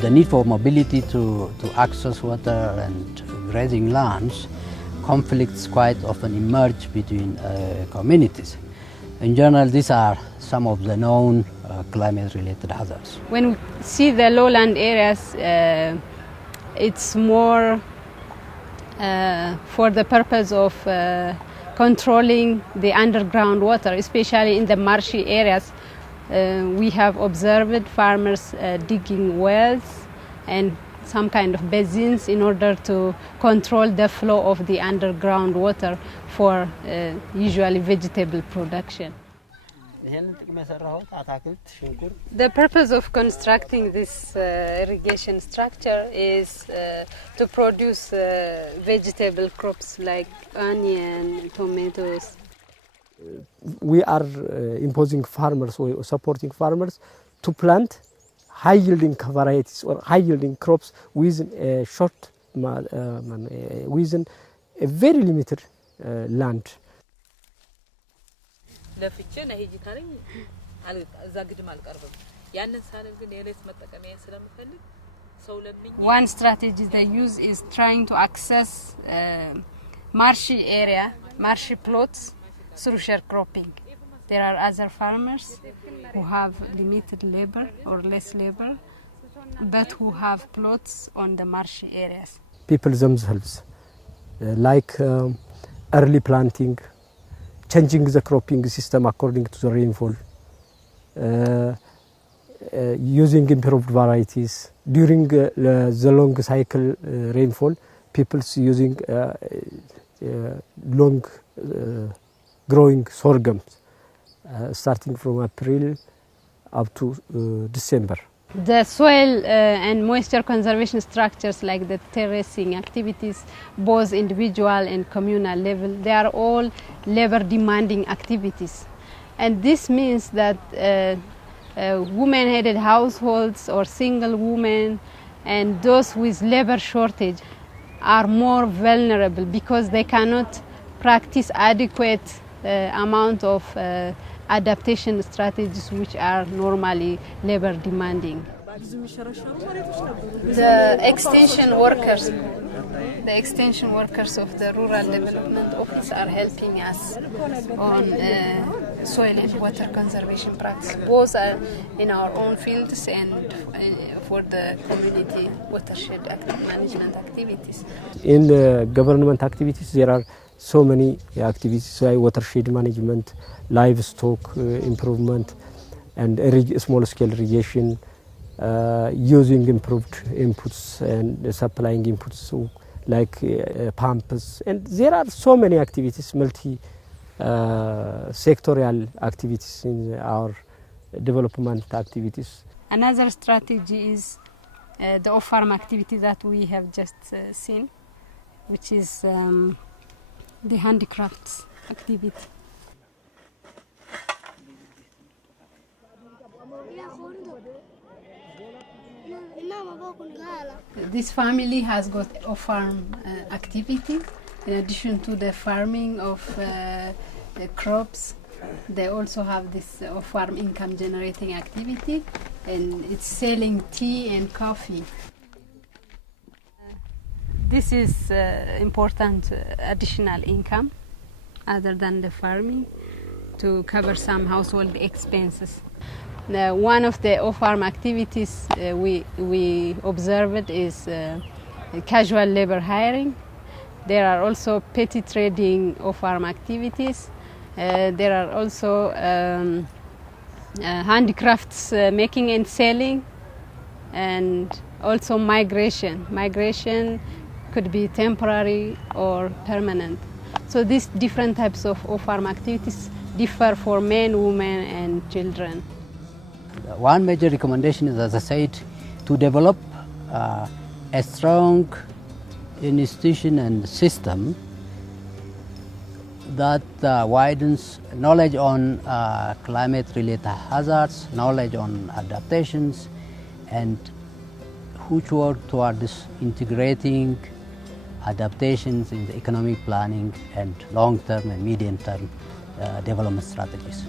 The need for mobility to access water and grazing lands, conflicts quite often emerge between communities. In general, these are some of the known climate-related hazards. When we see the lowland areas, it's more for the purpose of controlling the underground water, especially in the marshy areas. We have observed farmers digging wells and some kind of basins in order to control the flow of the underground water for usually vegetable production. The purpose of constructing this irrigation structure is to produce vegetable crops like onion, tomatoes. We are imposing farmers or supporting farmers to plant high-yielding varieties or high-yielding crops within a short, within a very limited land. One strategy they use is trying to access marshy area, marshy plots through sharecropping. There are other farmers who have limited labor or less labor, but who have plots on the marshy areas. People themselves, like early planting, changing the cropping system according to the rainfall, using improved varieties. During the long cycle rainfall, people using long growing sorghum, starting from April up to December. The soil and moisture conservation structures like the terracing activities, both individual and communal level, they are all labor demanding activities. And this means that women-headed households or single women and those with labor shortage are more vulnerable because they cannot practice adequate amount of adaptation strategies which are normally labor demanding. The extension workers of the Rural Development Office are helping us on soil and water conservation practice, both are in our own fields and for the community watershed management activities. In the government activities, there are so many activities like watershed management, livestock improvement, and small-scale irrigation, using improved inputs and supplying inputs like pumps. And there are so many activities, multi-sectorial activities in our development activities. Another strategy is the off-farm activity that we have just seen, which is the handicrafts activity. This family has got off-farm activity. In addition to the farming of crops, they also have this off-farm income generating activity, and it's selling tea and coffee. This is important additional income other than the farming to cover some household expenses. One of the off-farm activities we observed is casual labor hiring. There are also petty trading off-farm activities. There are also handicrafts making and selling, and also migration. Migration could be temporary or permanent. So these different types of off-farm activities differ for men, women, and children. One major recommendation is, as I said, to develop a strong institution and system that widens knowledge on climate-related hazards, knowledge on adaptations, and which work toward this integrating adaptations in the economic planning and long-term and medium-term development strategies.